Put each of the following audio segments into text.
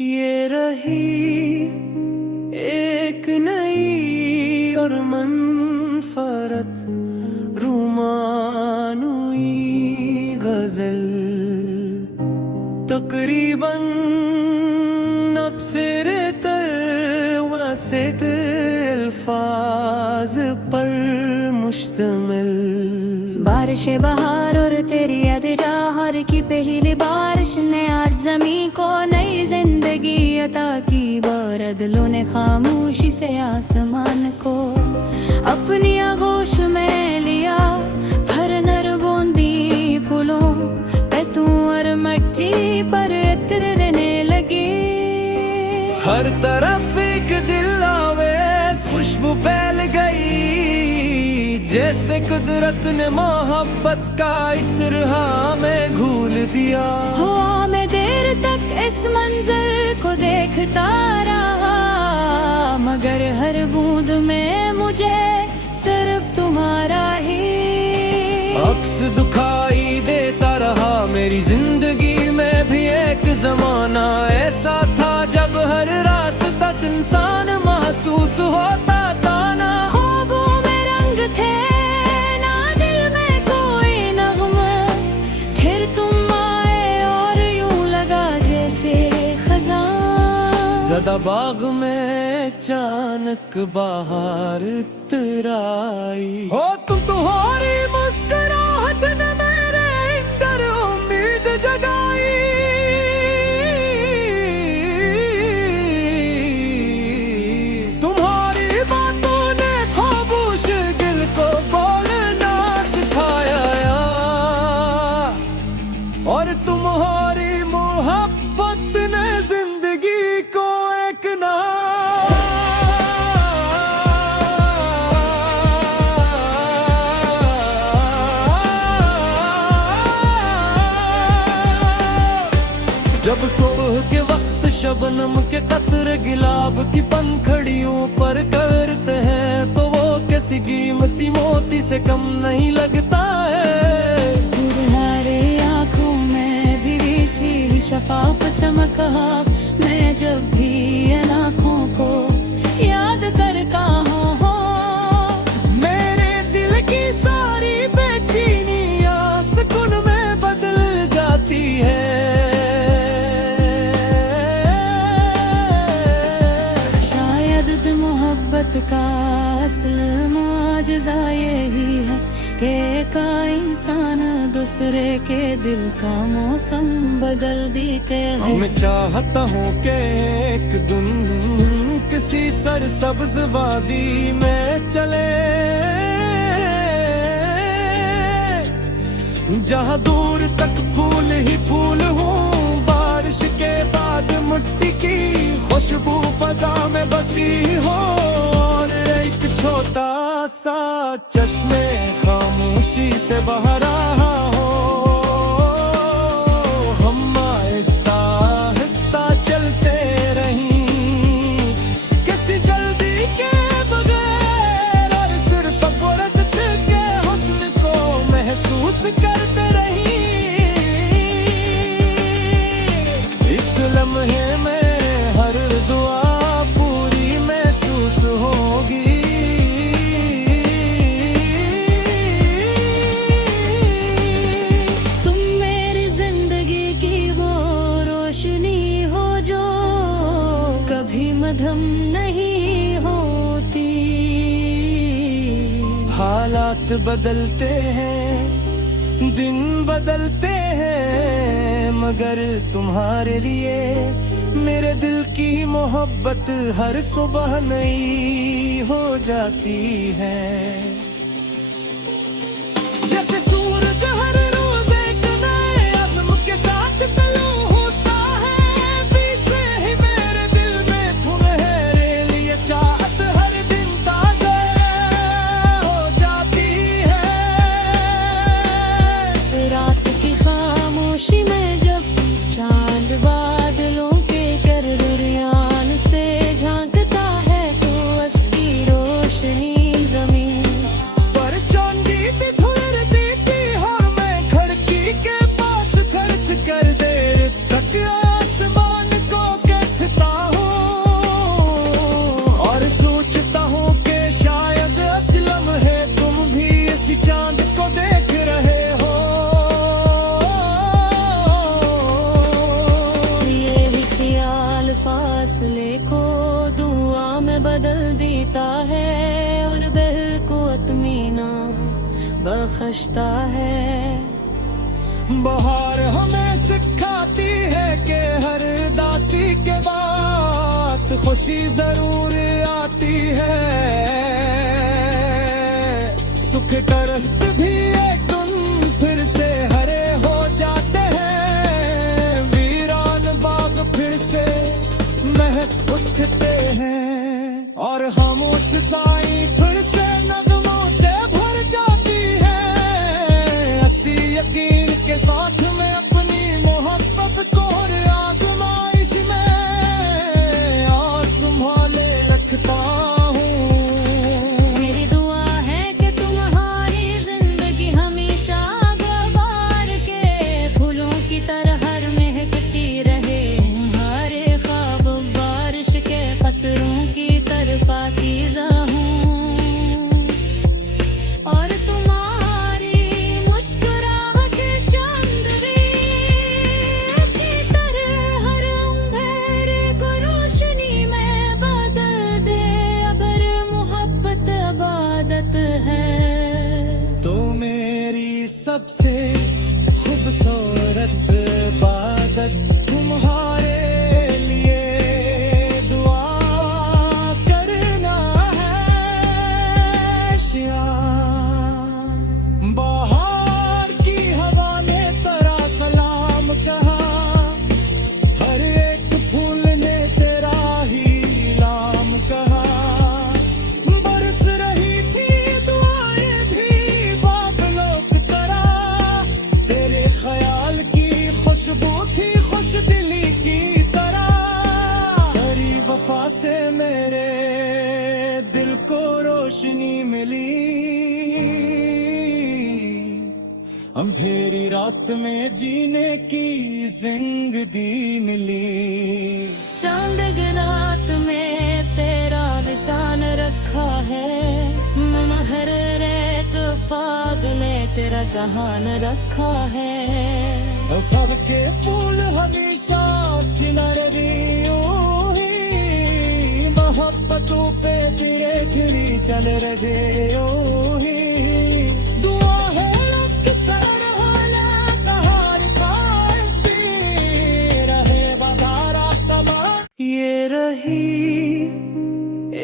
ये रही एक नई और मनफरत रुमानुई गजल तकरीबन नक्सरे तलवासित अल्फाज पर मुश्तमिल। बारिश बहार और तेरी याद राहर की पहली बारिश ने आज जमी को नई जिंदगी अता की। बादलों ने खामोशी से आसमान को अपनी आगोश में लिया। भर नर बूंदी फूलों पे तू और मट्टी पर इतरने लगी। हर तरफ एक दिल आवेज़ खुशबू फैल गई, जैसे कुदरत ने मोहब्बत का इत्र हमें घूल दिया। हो मैं देर तक इस मंजर को देखता रहा, मगर हर बूंद में मुझे सिर्फ तुम्हारा ही अक्स दिखाई देता रहा। मेरी जिंदगी में भी एक जमाना ऐसा था जब हर रास्ता इंसान महसूस होता था ना। ख्वाबों में रंग थे ना दिल में कोई नगमा, फिर तुम आए और यूं लगा जैसे खजान। ज़दा बाग में अचानक बाहर तराई हो तुम तुम्हारी मुस्कुराहट ने मेरे अंदर उम्मीद जगाई। तुम्हारी बातों ने खामोश दिल को बोलना सिखाया, और तुम्हारी मोहब्बत ने जिंदगी को एक ना जब सुबह के वक्त शबनम के कतरे गुलाब की पंखड़ियों पर करते हैं, तो वो किसी कीमती मोती से कम नहीं लगता है। तुम्हारे आँखों में भी सी शफाफ चमक, मैं जब भी इन आँखों को याद करता हूँ, मेरे दिल की सारी बेचैनियाँ सुकून में बदल जाती है। मोहब्बत का असल माजज़ा यही है कि का इंसान दूसरे के दिल का मौसम बदल देते हैं। मैं चाहता हूँ कि एक दिन किसी सरसब्ज वादी में चले, जहाँ दूर तक फूल ही फूल हूँ। बारिश के बाद मिट्टी की खुशबू फजा में बसी हो, और एक छोटा सा चश्मे खामोशी से बह रहा हो। हम आहिस्ता आहिस्ता चलते रहीं किसी जल्दी के बगैर, और सिर्फ कुदरत के हुस्न को महसूस करते रहीं। इस लम्हे में हर दुआ पूरी महसूस होगी। तुम मेरी जिंदगी की वो रोशनी हो जो कभी मध्यम नहीं होती। हालात बदलते हैं, दिन बदलते हैं, मगर तुम्हारे लिए मेरे दिल की मोहब्बत हर सुबह नई हो जाती है। जैसे सूरज हर रोज एक नए अज़्म के साथ तलू होता है, पीछे ही मेरे दिल में तुम्हारे लिए चाहत हर दिन ताज़ा हो जाती है। रात की खामोशी में जब चांद बादलों के से झांकता है, तो उसकी रोशनी जमीन को दुआ में बदल देता है और दिल को इत्मीनान बख्शता है। बहार हमें सिखाती है कि हर दासी के बाद खुशी जरूर आती है। सुख दर्द भी एक दिन फिर से हरे हो जाते हैं, वीरान बाग फिर से महक उठते हैं और खामोश साई फिर से नगमों से भर जाती है। अस्सी यकीन के साथ में अपनी मोहब्बत को हर आजमाइश में और संभाले रखता हूँ। मेरी दुआ है कि तुम्हारी जिंदगी हमेशा गुबार के फूलों की तरह हर महकती रहे। हमारे ख्वाब बारिश के कतरों की तरह पाकीज़ा हूँ और तुम्हारी मुस्कुराहट चांदनी की तरह हर अंधेरे को रोशनी में बदल दे। अगर मोहब्बत इबादत है तो मेरी सबसे खूबसूरत इबादत तुम्हारे लिए दुआ करना है। श्याम बाहर की हवा ने तेरा सलाम कहा, हर एक फूल ने तेरा ही नाम कहा। बरस रही थी दुआएं भी बादलों की तरह, तेरे ख्याल की खुशबू थी खुश दिली की तरह। तेरी वफा से मेरे दिल को रोशनी मिली, अंधेरी रात में जीने की जिंदगी मिली। चांद की रात में तेरा निशान रखा है, महर रेत फाग ने तेरा जहान रखा है। फब के फूल हमेशा किनारे यूं ही, मोहब्बतों पे तेरे गिरी चल रहे यूं ही। दुआ है अक्सर हालात हार खाती रहे बधारा तमाम। ये रही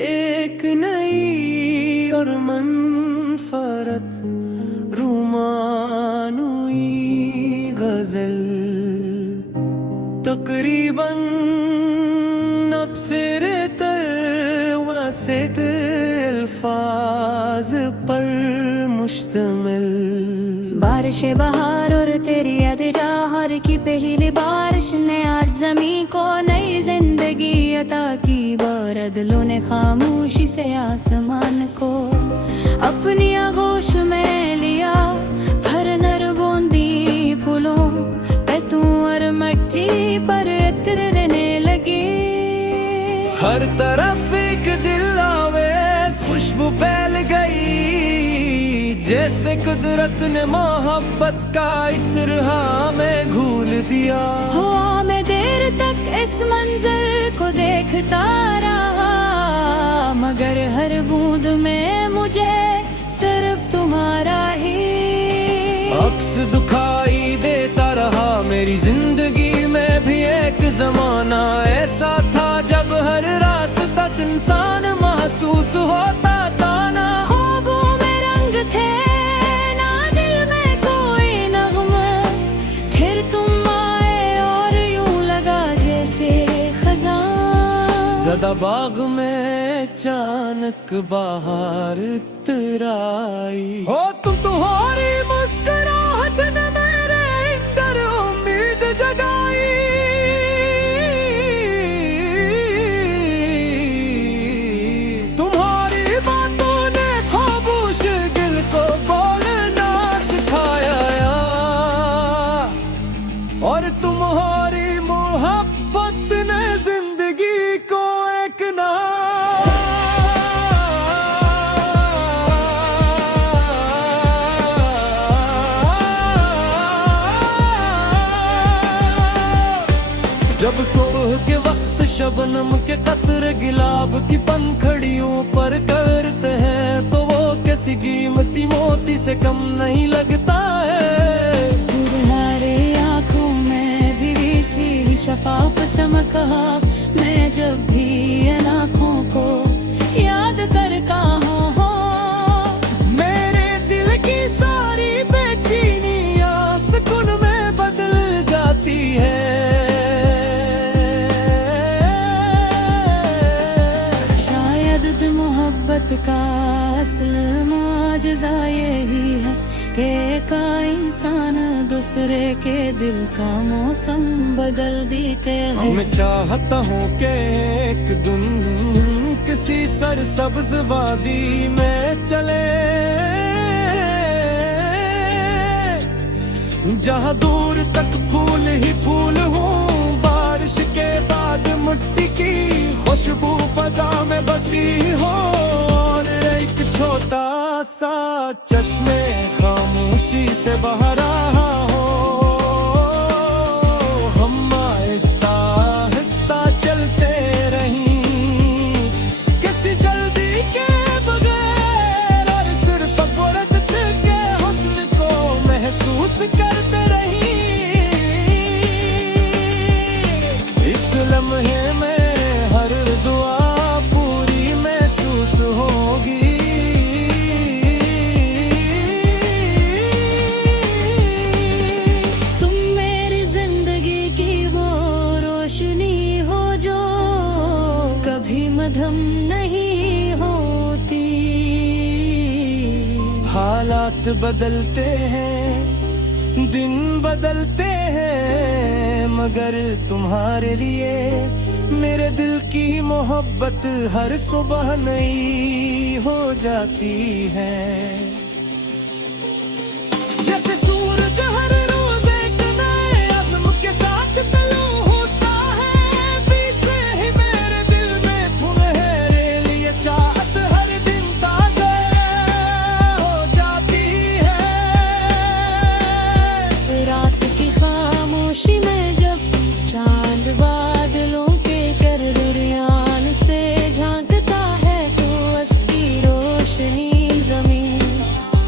एक नई और मनफरत रुमानुई गजल, तकरीबन नक्सर वसित अल्फाज पर मुश्तमिल। बारिश बहार और तेरी अदरा हर की पहली बारिश ने आज जमी को नई जिंदगी अता की। बादलों ने खामोशी से आसमान को अपनी आगोश में लिया, भर नर बूंदी फूलों पे तू और मट्टी पर इतरने लगी। हर तरफ एक दिल आवेज़ खुशबू फैल गई, जैसे कुदरत ने मोहब्बत का इत्र हमें घूल दिया। हुआ मैं देर तक इस मंजर को देखता रहा, मगर हर बूंद में मुझे सिर्फ तुम्हारा ही अक्स दिखाई देता रहा। मेरी जिंदगी में भी एक जमाना ऐसा था जब हर रास्ता इंसान महसूस होता था ना। ख्वाबों में रंग थे ना दिल में कोई नगमा, फिर तुम आए और यूं लगा जैसे खजान। ज़दा बाग में अचानक बाहर तराई हो तुम। तुम्हारी मुस्कुराहट ने मेरे अंदर उम्मीद जगाई। तुम्हारी बातों ने खामोश दिल को बोलना सिखाया और तुम्हारी मोहब्बत ने जिंदगी को एक ना जब सुबह के वक्त शबनम के कतरे गुलाब की पंखड़ियों पर करते हैं, तो वो किसी कीमती मोती से कम नहीं लगता है। तुम्हारे आँखों में भी सी शफाफ चमक, मैं जब भी इन आँखों को याद करता हूँ, मेरे दिल की सारी बेचैनियाँ सुकून में बदल जाती है। शायद मोहब्बत का असल माजज़ा यही है कि का इंसान दूसरे के दिल का मौसम बदल देते हैं। मैं चाहता हूँ कि एक दिन किसी सरसब्ज वादी में चले, जहाँ दूर तक फूल ही फूल हों, बारिश के बाद मिट्टी की खुशबू फजा में बसी हो, और एक छोटा सा चश्मे खामोशी से बह रहा हो। हम आहिस्ता आहिस्ता चलते रहीं किसी जल्दी के बगैर, और सिर्फ कुदरत के हुस्न को महसूस करते रहीं। इस लम्हे में हर दुआ पूरी महसूस होगी। तुम मेरी जिंदगी की वो रोशनी हो जो कभी मध्यम नहीं होती। हालात बदलते हैं, दिन बदलते हैं, मगर तुम्हारे लिए मेरे दिल की मोहब्बत हर सुबह नई हो जाती है। जैसे सूरज हर रोज एक नए अज़्म के साथ तलू होता है, पीछे ही मेरे दिल में तुम्हारे लिए चाहत हर दिन ताज़ा हो जाती है। रात की खामोशी में जब चांद बादलों के करदरियान से झांकता है, तो उसकी रोशनी जमीन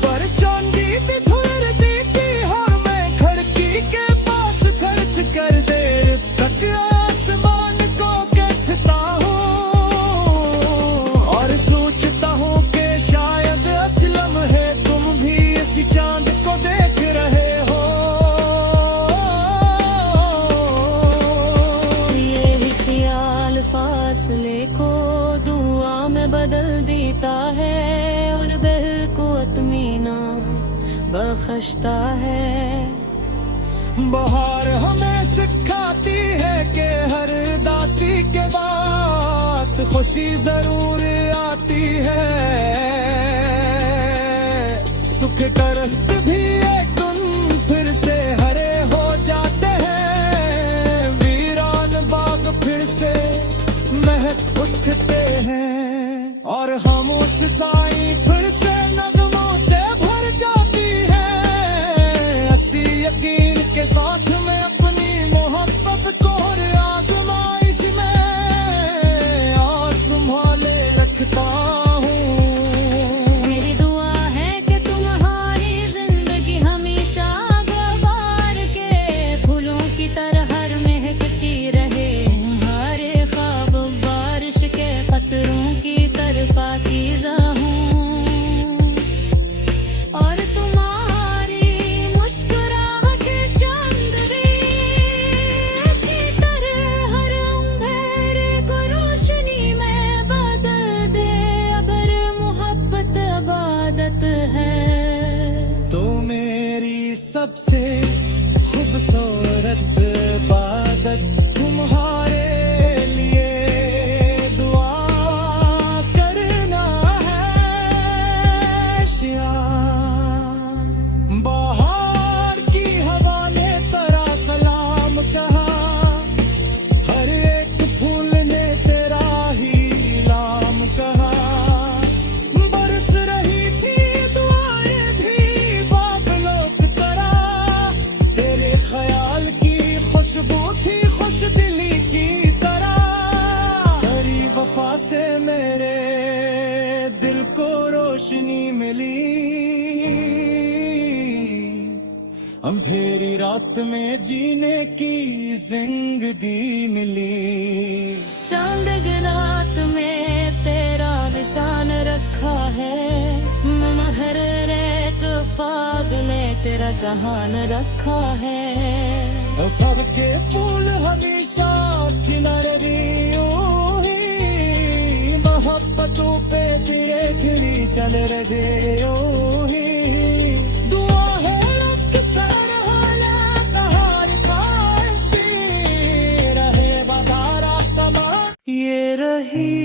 पर चांदी भी थोड़ी थी, और मैं खिड़की के पास खड़क कर देर तक आसमान को देखता हूँ, और सोचता हूँ कि शायद असलम है तुम भी इसी चांद को देख रहे हो। ये ख्याल फासले को दुआ में बदल देता है, और बह को इत्मीनान बख्शता है। बहार हमें सिखाती है कि हर दासी के बाद खुशी जरूर आती है। सुख दर्द भी एक दिन फिर से हरे हो जाते हैं, वीरान बाग फिर से महक उठते हैं, और खामोश साई फिर से नगमों से भर जाती है। अस्सी यकीन के साथ मैं अपनी मोहब्बत को हर आजमाइश में और संभाले रखता हूँ। मेरी दुआ है कि तुम्हारी जिंदगी हमेशा बहार के फूलों की तरह हर महकती रहे, हमारे ख्वाब बारिश के कतरों की तरफ पाकीज़ा हूँ, और तुम्हारी मुस्कुराहट चंद रात में जीने की जिंदगी मिली। चांद की रात में तेरा निशान रखा है, महर रेत फागले तेरा जहान रखा है। फग के फूल हमेशा किनारे भी यूं ही, मोहब्बतों पे तेरे खिली चल रहे यूं ही। दुआ है अक्सर हालात हार खाती रहे बहारा तमा। ये रही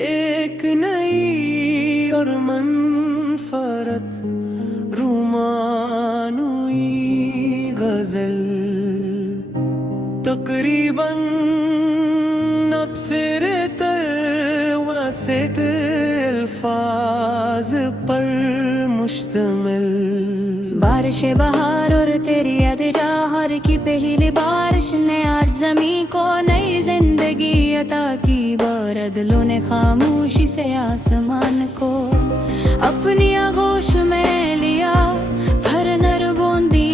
एक नई और मनफरत रुमानुई गजल, तकरीबन अक्सर वसित अल्फाज पर मुश्तमिल। बारिश बहार और तेरी अदराहर की पहली बारिश ने आज जमी को नई जिंदगी अता की। बादलों ने खामोशी से आसमान को अपनी आगोश में लिया, भर नर बूंदी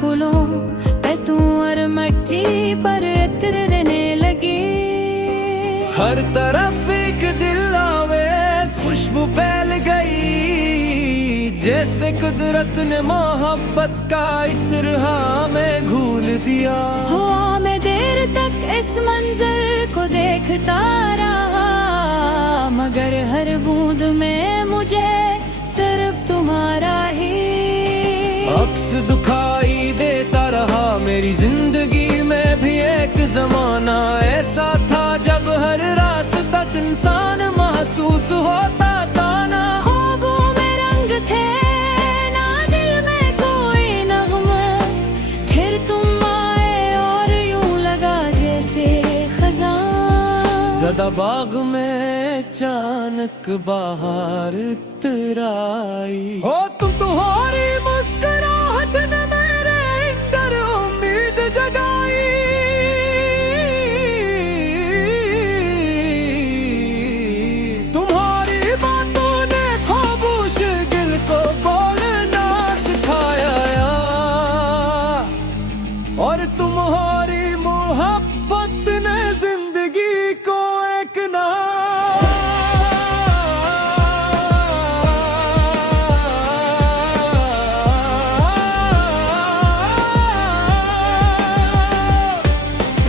फूलों पे तू और मट्टी पर इतरने लगी। हर तरफ एक दिल आवेज खुशबू फैल गई, जैसे कुदरत ने मोहब्बत का इत्र हमें घूल दिया। हुआ मैं देर तक इस मंजर को देखता रहा, मगर हर बूंद में मुझे सिर्फ तुम्हारा ही अक्स दिखाई देता रहा। मेरी जिंदगी में भी एक जमाना ऐसा था जब हर रास्ता इंसान महसूस होता था ना। ख्वाबों में रंग थे ना दिल में कोई नगमा, फिर तुम आए और यूं लगा जैसे खजान। ज़दा बाग में अचानक बाहर तराई हो तुम्हारी मुस्कुराहट ने मेरे अंदर उम्मीद जगाई। तुम्हारी बातों ने खामोश दिल को बोलना सिखाया, और तुम्हारी मोहब्बत ने जिंदगी को एक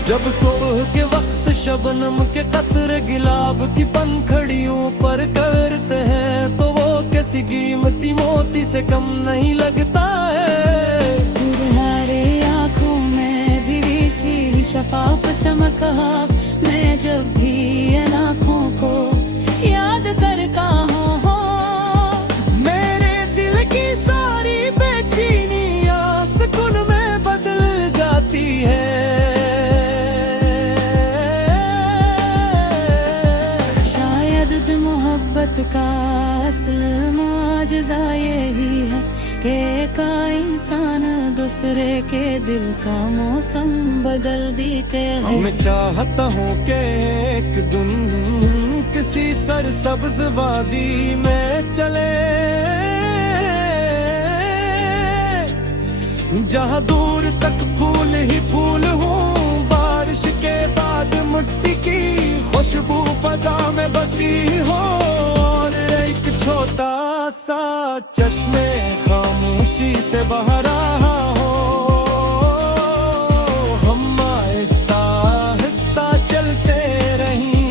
जब सुबह के वक्त शबनम के कतरे गुलाब की पंखड़ियों पर करते हैं, तो वो किसी कीमती मोती से कम नहीं लगता है। तुम्हारे आँखों में भी सी शफाफ चमक, मैं जब भी इन आँखों को याद करता हूँ, मेरे दिल की सारी बेचैनियां सुकून में बदल जाती है। मोहब्बत का असल माजज़ा यही है कि का इंसान दूसरे के दिल का मौसम बदल देते हैं। मैं चाहता हूँ कि एक दिन किसी सरसब्ज वादी में चले, जहाँ दूर तक फूल ही फूल हूँ। बारिश के बाद मिट्टी की खुशबू फजा में बसी हो, और एक छोटा सा चश्मे खामोशी से बह रहा हो। हम आहिस्ता आहिस्ता चलते रहीं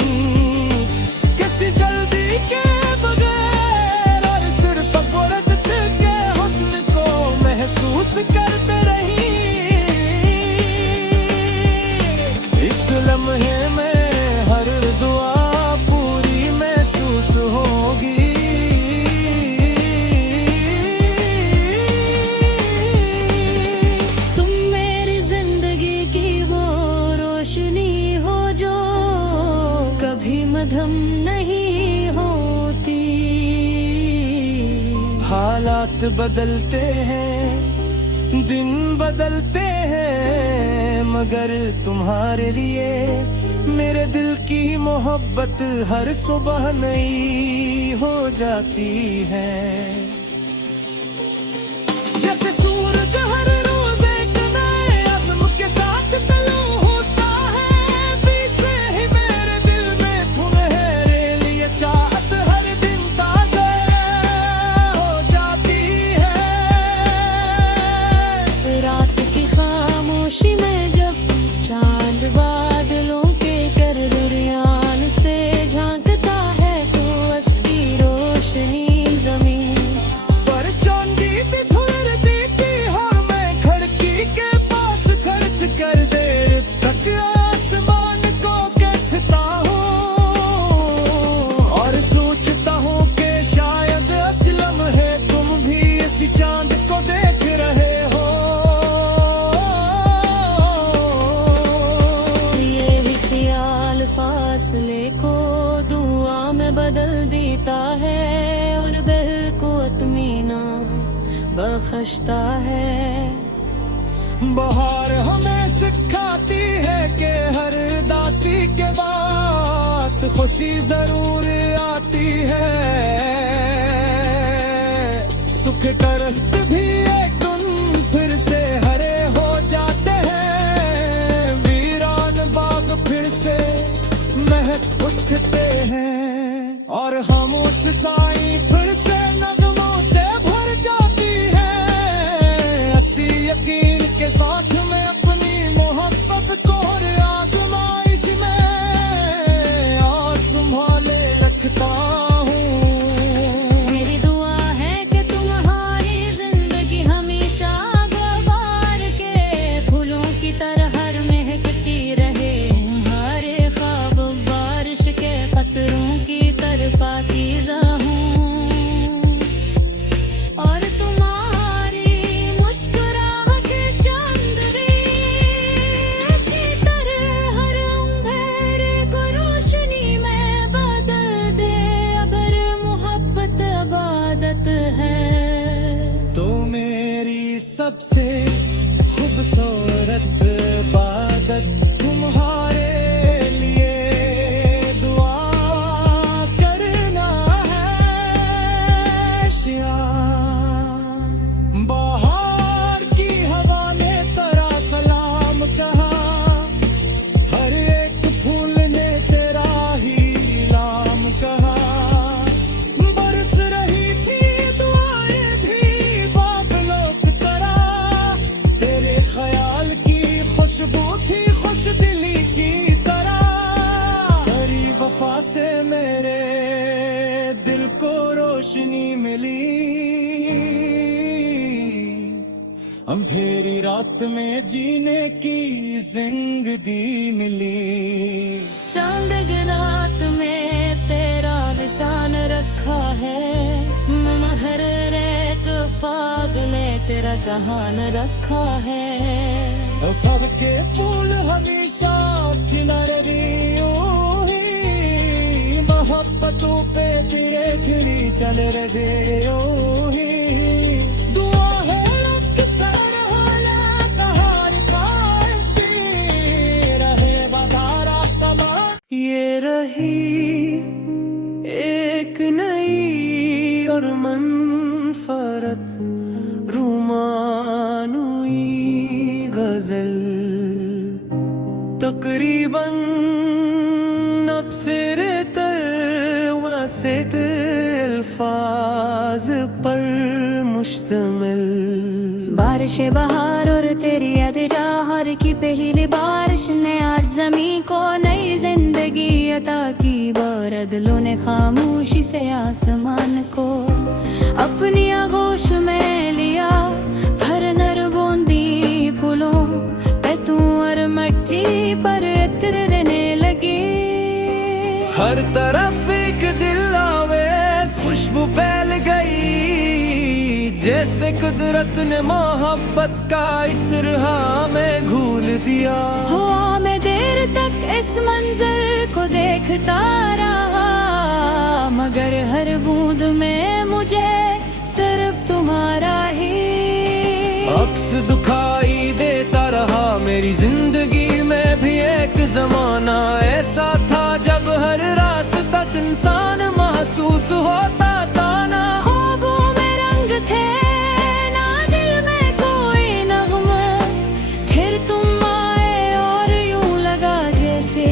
किसी जल्दी के बगैर, और सिर्फ कुदरत के हुस्न को महसूस करते रहीं। इस लम्हे में हर दुआ पूरी महसूस होगी। तुम मेरी जिंदगी की वो रोशनी हो जो कभी मध्यम नहीं होती। हालात बदलते हैं, दिन बदलते हैं, मगर तुम्हारे लिए मेरे दिल की मोहब्बत हर सुबह नई हो जाती है। जैसे सूरज हर रोज बदल देता है और दिल को इत्मीनान बख्शता है। बहार हमें सिखाती है कि हर दासी के बाद खुशी जरूर आती है। सुख करत भी एक दिन फिर से हरे हो जाते हैं, वीरान बाग फिर से महक उठते हैं और खामोश साई फिर से नगमों से भर जाती है। अस्सी यकीन के साथ में अपनी मोहब्बत को हर आजमाइश में और संभाले रखता हूँ। मेरी दुआ है कि तुम्हारी जिंदगी हमेशा गुबार के फूलों की तरह हर महकती रहे। हमारे ख्वाब बारिश के कतरों की तरफ पाकीज़ा हूँ और तुम्हारी मुस्कुराहट चांदनी की तरह हर अंधेरे को रोशनी में बदल दे। अगर मोहब्बत इबादत है तो मेरी सबसे खूबसूरत इबादत तुम्हारे लिए दुआ करना है। श्याम बाहर की हवा ने तेरा सलाम कहा, हर एक फूल ने तेरा ही नाम कहा। बरस रही थी दुआएं भी बादलों की तरह, तेरे ख्याल की खुशबू थी खुश दिली की तरह। तेरी वफा से मेरे दिल को रोशनी मिली, अंधेरी रात में जीने की जिंदगी मिली। चांद की रात में तेरा निशान रखा है, महर रेत फागले तेरा जहान रखा है। फग के फूल हमेशा किनारे यूं ही, मोहब्बतों पे तेरे गिरी चल रहे यूं ही। दुआ है अक्सर हालात हार पाती रहे बधारा तमाम। ये रही एक नई और मनफरत रुमानुई गजल, तकरीबन नक्सरे से अल्फाज पर मुश्तमिल। बारिश बहार और तेरी अदरा हर की पहली बारिश ने आज जमी को नई जिंदगी अता की। बादलों ने खामोशी से आसमान को अपनी आगोश में लिया, भर नर बूंदी फूलों पे तू और मट्टी पर इतरने लगी। हर तरफ एक दिल आवेज़ खुशबू फैल गई, जैसे कुदरत ने मोहब्बत का इत्र हमें घूल दिया। हुआ मैं देर तक इस मंजर को देखता रहा, मगर हर बूंद में मुझे सिर्फ तुम्हारा ही अक्स दिखाई देता रहा। मेरी जिंदगी में भी एक जमाना ऐसा था जब हर रास्ता इंसान महसूस होता था ना। ख्वाबों में रंग थे ना दिल में कोई नगमा, फिर तुम आए और यूं लगा जैसे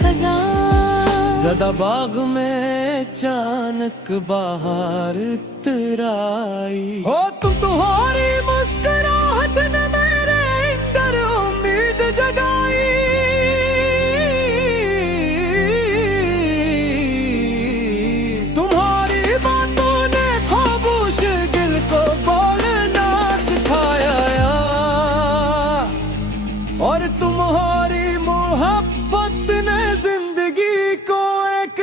खजान। ज़दा बाग में अचानक बाहर तराई हो तुम्हारी मुस्कुराहट ने मेरे अंदर उम्मीद जगाई। तुम्हारी बातों ने खामोश दिल को बोलना सिखाया और तुम्हारी मोहब्बत ने जिंदगी को एक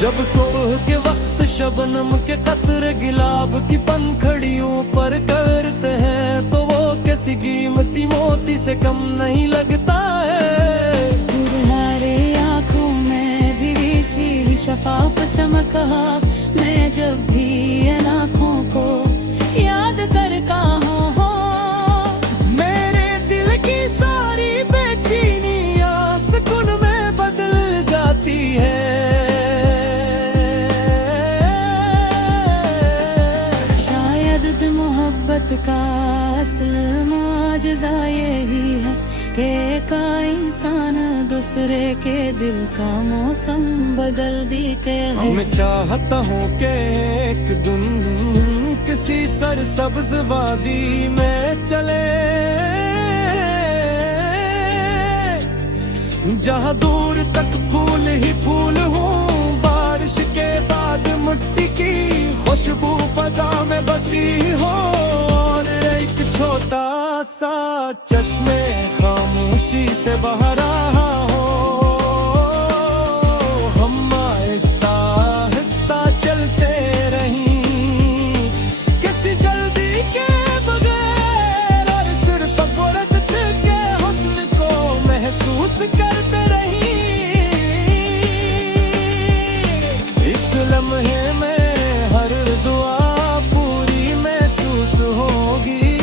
जब सुबह के वक्त शबनम के कतरे गुलाब की पंखड़ियों पर करते हैं, तो वो किसी कीमती मोती से कम नहीं लगता है। तुम्हारे आँखों में भी सी शफाफ चमक, मैं जब भी इन आँखों को याद करता हूँ, मेरे दिल की सारी बेचैनियाँ सुकून में बदल जाती है। शायद मोहब्बत का असल माजज़ा यही है कि का इंसान दूसरे के दिल का मौसम बदल देते हैं। मैं चाहता हूँ कि एक दिन किसी सरसब्ज वादी में चले, जहाँ दूर तक फूल ही फूल हों, बारिश के बाद मिट्टी की खुशबू फजा में बसी हो, और एक छोटा सा चश्मे खामोशी से बह रहा हो। हम आहिस्ता आहिस्ता चलते रहीं किसी जल्दी के बगैर, और सिर्फ कुदरत के हुस्न को महसूस करते रहीं। इस लम्हे में हर दुआ पूरी महसूस होगी।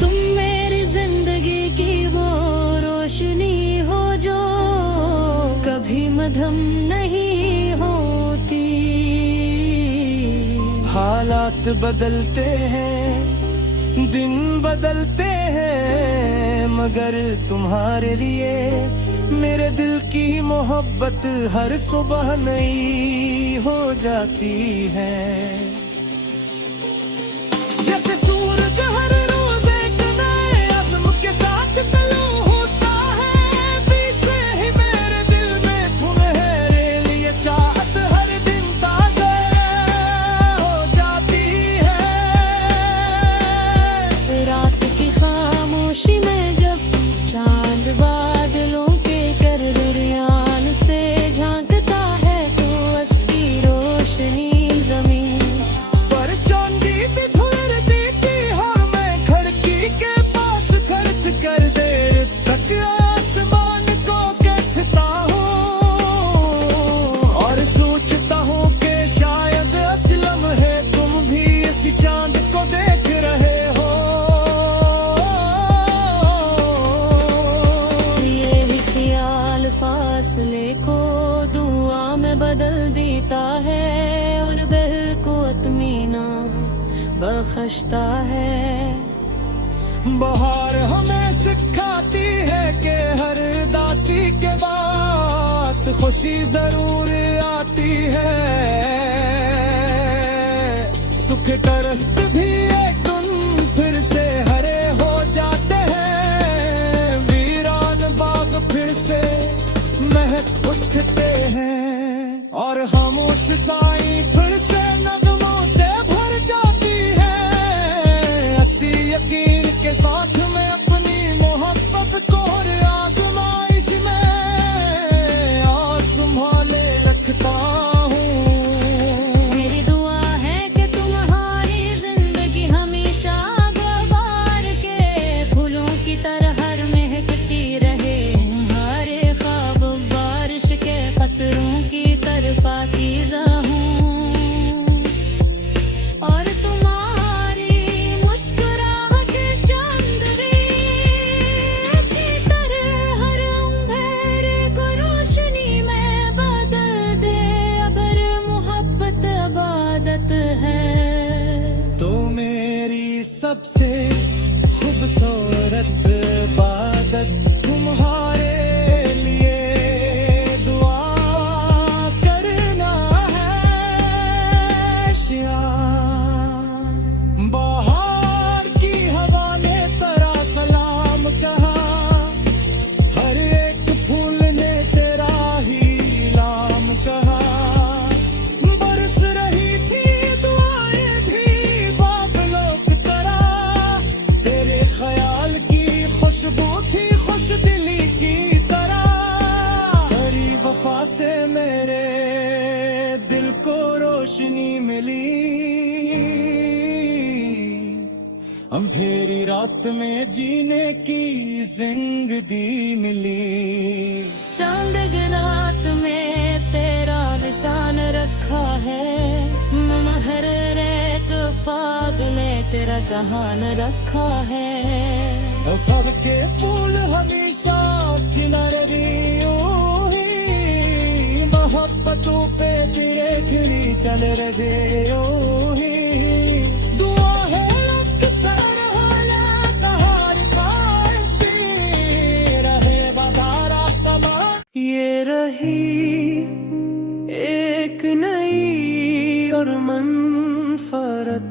तुम मेरी जिंदगी की वो रोशनी हो जो कभी मध्यम नहीं होती। हालात बदलते हैं, दिन बदलते हैं, मगर तुम्हारे लिए मेरे दिल की मोहब्बत हर सुबह नई हो जाती है। जैसे सूरज हर रोज एक नए अज़्म के साथ तलू होता है, पीछे ही मेरे दिल में तुम्हारे लिए चाहत हर दिन ताज़ा हो जाती है। रात की खामोशी में जब चांद बादलों के करदरियान से झांकता है, तो उसकी रोशनी जमीन पर चांदी भी धुलती थी, और मैं खिड़की के पास खड़े कर देर तक आसमान को देखता हूँ, और सोचता हूँ कि शायद असलम है तुम भी इसी चांद को देख रहे हो। ये ही ख्याल फासले को दुआ में बदल देता है, और बह को इत्मीनान बख्शता है। बहार हमें सिखाती है कि हर दासी के बाद खुशी जरूर आती है। सुख दर्द भी एक दिन फिर से हरे हो जाते हैं, वीरान बाग फिर से महक उठते हैं, और खामोश साई फिर से नगमों से भर जाती है। अस्सी यकीन के साथ मैं अपनी मोहब्बत को हर आजमाइश में और संभाले रखता हूँ। मेरी दुआ है कि तुम्हारी जिंदगी हमेशा बहार के फूलों की तरह हर महकती रहे, हमारे ख्वाब बारिश के कतरों की तरफ पाकीज़ा हूँ, और तुम्हारी मुस्कुराहट चंद रात में जीने की जिंदगी मिली। चांद की रात में तेरा निशान रखा है, महर रेत फागले तेरा जहान रखा है। फग के फूल हमेशा किनारे यूं ही, मोहब्बतों पे तेरे गिरी चल रहे यूं ही। दुआ है अक्सर हालात हार पाती रहे वफारा कमाल। ये रही एक नई और मनफरत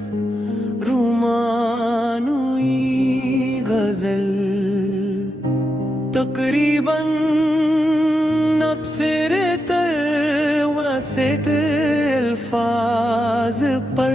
रुमानुई गजल, तकरीबन नक्सरे तल वसित अल्फाज पर